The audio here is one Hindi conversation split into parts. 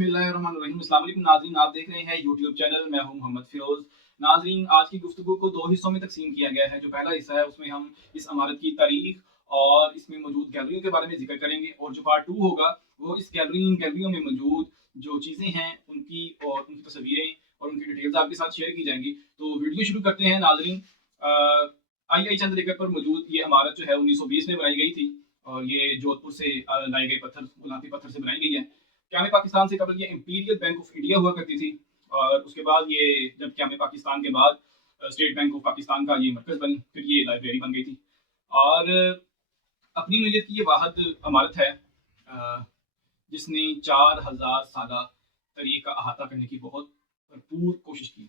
बिस्मिल्लाहिर्रहमानिर्रहीम। अस्सलाम वालेकुम नाज़रीन, आप देख रहे हैं यूट्यूब चैनल, मैं हूं मोहम्मद फ़िरोज़। नाज़रीन, आज की गुफ्तगू को 2 हिस्सों में तक़सीम किया गया है। जो पहला हिस्सा है उसमें हम इस इमारत की तारीख़ और इसमें मौजूद गैलरियों के बारे में ज़िक्र करेंगे, और जो पार्ट 2 होगा वो इस गैलरियों में मौजूद जो चीज़ें हैं उनकी और उनकी तस्वीरें और उनकी डिटेल्स आपके साथ शेयर की जाएँगी। तो वीडियो शुरू करते हैं नाज़रीन। आईआई चंद्रशेखर पर मौजूद ये इमारत जो है 1920 में बनाई गई थी, और ये जोधपुर से लाए गए पत्थर, गुलाबी पत्थर से बनाई गई है। क़याम पाकिस्तान से कबल ये इंपीरियल बैंक ऑफ इंडिया हुआ करती थी, और उसके बाद ये जब क़याम पाकिस्तान के बाद स्टेट बैंक ऑफ पाकिस्तान का ये मरकज़ बनी, फिर ये लाइब्रेरी बन गई थी। और अपनी नौइयत की ये वाहिद इमारत है जिसने 4000 साला तारीख़ का अहाता करने की बहुत भरपूर कोशिश की।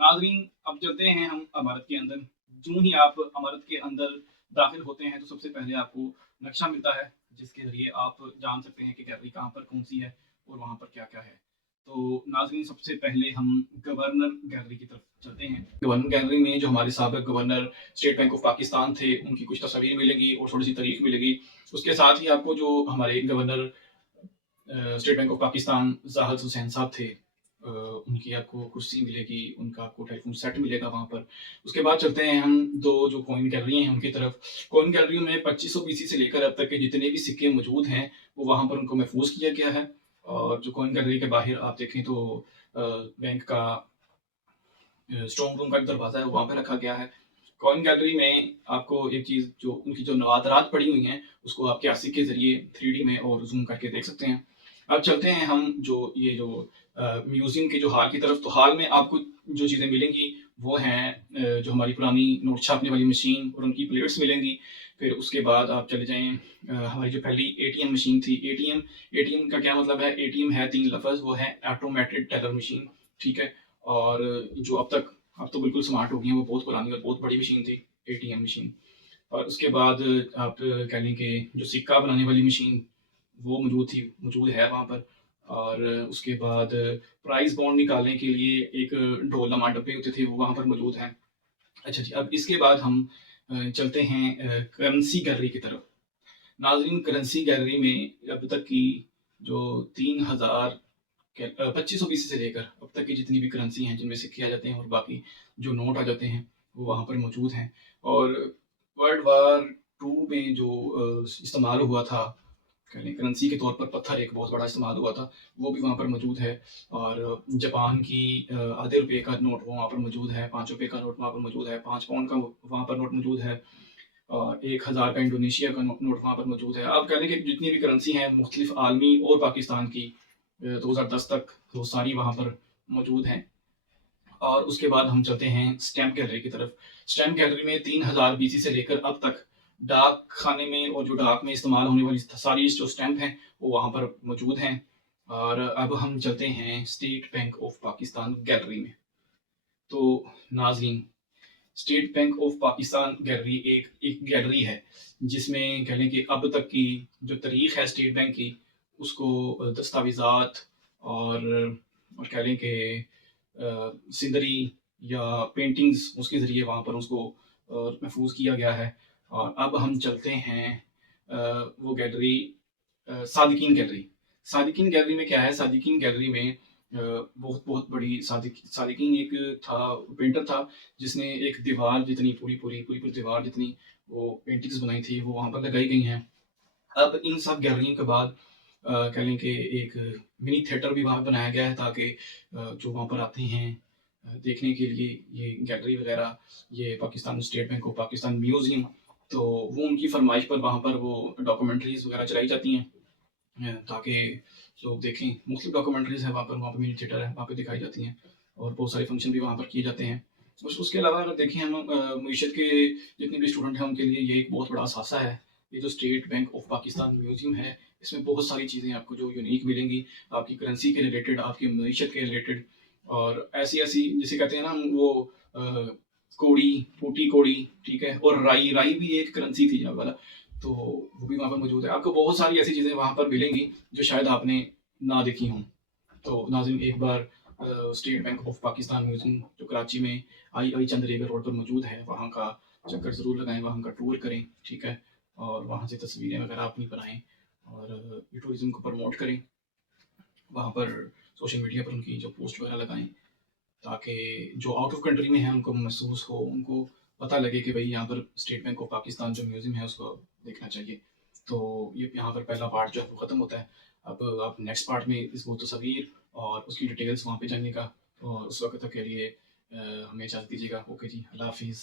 नाज़रीन, अब चलते हैं हम इमारत के अंदर। जूँ ही आप इमारत के अंदर दाखिल होते हैं तो सबसे पहले आपको नक्शा मिलता है, जिसके ज़रिए आप जान सकते हैं कि गैलरी कहाँ पर कौन-सी है और वहाँ पर क्या-क्या है। तो नाज़रीन, सबसे पहले हम गवर्नर गैलरी की तरफ चलते हैं। गवर्नर गैलरी में जो हमारे साबिक़ governor State Bank of Pakistan थे, उनकी कुछ तस्वीर मिलेंगी और थोड़ी-सी तारीख़ मिलेगी। उसके साथ ही आपको जो हमारे governor State Bank of Pakistan Zahid Hussain साहब थे, उनकी आपको कुर्सी मिलेगी, उनका आपको टेलीफ़ोन सेट मिलेगा वहाँ पर। उसके बाद चलते हैं हम 2 जो कॉइन गैलरी हैं उनकी तरफ। कॉइन गैलरी में 2500 बीसी से लेकर अब तक के जितने भी सिक्के मौजूद हैं, वो वहाँ पर उनको महफूज़ किया गया है। और जो कॉइन गैलरी के बाहर आप देखें तो बैंक का स्ट्रॉन्ग रूम का एक दरवाज़ा है, वो वहाँ पे रखा गया है। कॉइन गैलरी में आपको एक चीज़, जो उनकी जो नवादरात पड़ी हुई हैं, उसको आप क्यासी के ज़रिए 3D में और ज़ूम करके देख सकते हैं। अब चलते हैं हम जो म्यूज़ियम के जो हॉल की तरफ। तो हॉल में आपको जो चीज़ें मिलेंगी वो हैं जो हमारी पुरानी नोट छापने वाली मशीन और उनकी प्लेट्स मिलेंगी। फिर उसके बाद आप चले जाएँ, हमारी जो पहली एटीएम मशीन थी। एटीएम का क्या मतलब है? एटीएम है 3 लफ़्ज़, वो है ऑटोमेटेड टेलर मशीन, ठीक है? और जो अब तो बिल्कुल स्मार्ट हो गई हैं, वो बहुत पुरानी और बहुत बड़ी मशीन थी, एटीएम मशीन। और उसके बाद आप कह लें कि जो सिक्का बनाने वाली मशीन, वो मौजूद है वहाँ पर। और उसके बाद प्राइज़ बॉन्ड निकालने के लिए एक ढोल-नुमा डब्बे होते थे, वो वहाँ पर मौजूद हैं। अच्छा जी, अब इसके बाद हम चलते हैं करेंसी गैलरी की तरफ। नाज़रीन, करेंसी गैलरी में अब तक की जो 3000 2500 बीसी से लेकर अब तक की जितनी भी करेंसी हैं, जिनमें सिक्के आ जाते हैं और बाकी जो नोट आ जाते हैं, वो वहाँ पर मौजूद हैं। और वर्ल्ड वार 2 में जो इस्तेमाल हुआ था, कह लें करेंसी के तौर पर पत्थर एक बहुत बड़ा इस्तेमाल हुआ था, वो भी वहाँ पर मौजूद है। और जापान की आधे रुपए का नोट वो वहाँ पर मौजूद है, 5 रुपए का नोट वहाँ पर मौजूद है, 5 पाउंड का वहाँ पर नोट मौजूद है, और 1000 का इंडोनेशिया का नोट वहाँ पर मौजूद है। आप कह लें कि जितनी भी करेंसी हैं मुख्तलिफ आलमी और पाकिस्तान की 2010 तक, वो सारी वहाँ पर मौजूद हैं। और उसके बाद हम चलते हैं स्टैम्प गैलरी की तरफ। स्टैम्प गैलरी में 3000 बीसी से लेकर अब तक डाक खाने में और जो डाक में इस्तेमाल होने वाली सारी जो स्टैम्प हैं, वो वहाँ पर मौजूद हैं। और अब हम चलते हैं state Bank of Pakistan gallery में। तो नाज़रीन, state Bank of Pakistan gallery एक गैलरी है, जिसमें कह लें कि अब तक की जो तारीख़ है स्टेट बैंक की, उसको दस्तावेज़ात और कह लें कि सिनरी या पेंटिंग्स, उसके ज़रिए वहाँ पर उसको महफूज़ किया गया है। और अब हम चलते हैं वो गैलरी, सादिकीन गैलरी। सादिकीन गैलरी में क्या है? सादिकीन गैलरी में बहुत बड़ी सादिकीन एक पेंटर था, जिसने एक दीवार जितनी पूरी दीवार जितनी वो पेंटिंग्स बनाई थी, वो वहाँ पर लगाई गई हैं। अब इन सब गैलरियों के बाद कह लें कि एक मिनी थिएटर भी वहाँ पे बनाया गया है, ताकि जो वहाँ पर आते हैं देखने के लिए ये गैलरी वगैरह, ये Pakistan state Bank of Pakistan museum, तो वो उनकी फरमाइश पर वहाँ पर वो डॉक्यूमेंट्रीज़ वगैरह चलाई जाती हैं, ताकि लोग देखें। मुख्तलिफ डॉक्यूमेंट्रीज़ हैं वहाँ पे मिनी थिएटर है, वहाँ पे दिखाई जाती हैं, और बहुत सारे फंक्शन भी वहाँ पर किए जाते हैं। उसके अलावा अगर देखें हम, मईशत के जितने भी स्टूडेंट हैं उनके लिए ये एक बहुत बड़ा असासा है। ये जो state Bank of Pakistan museum है, इसमें बहुत सारी चीज़ें आपको जो यूनिक मिलेंगी, आपकी करेंसी के रिलेटेड, आपकी मईशत के रिलेटेड, और ऐसी-ऐसी जिसे कहते हैं ना वो कौड़ी, फूटी कौड़ी, ठीक है? और राई भी एक करेंसी थी जनाब वाला, तो वो भी वहाँ पर मौजूद है। आपको बहुत सारी ऐसी चीज़ें वहाँ पर मिलेंगी जो शायद आपने ना देखी हों। तो नाज़रीन, एक बार State Bank of Pakistan museum जो कराची में आई चंद्रशेखर रोड पर मौजूद है, वहाँ का चक्कर ज़रूर लगाएँ, वहाँ का टूर करें, ठीक है? और वहाँ से तस्वीरें वगैरह अपनी बनाएँ और ये टूरिज़्म को प्रमोट करें। वहाँ पर सोशल मीडिया पर उनकी जो पोस्ट वगैरह लगाएँ, ताकि जो आउट ऑफ कंट्री में हैं उनको महसूस हो, उनको पता लगे कि भई यहाँ पर स्टेट बैंक ऑफ पाकिस्तान जो म्यूज़ियम है उसको देखना चाहिए। तो ये यहाँ पर पहला पार्ट जो है वो ख़त्म होता है। अब आप नेक्स्ट पार्ट में इस वो तस्वीर और उसकी डिटेल्स वहाँ पे जानने का, और उस वक़्त तक के लिए हमें इजाज़त दीजिएगा। ओके जी, अल्लाह हाफ़िज़।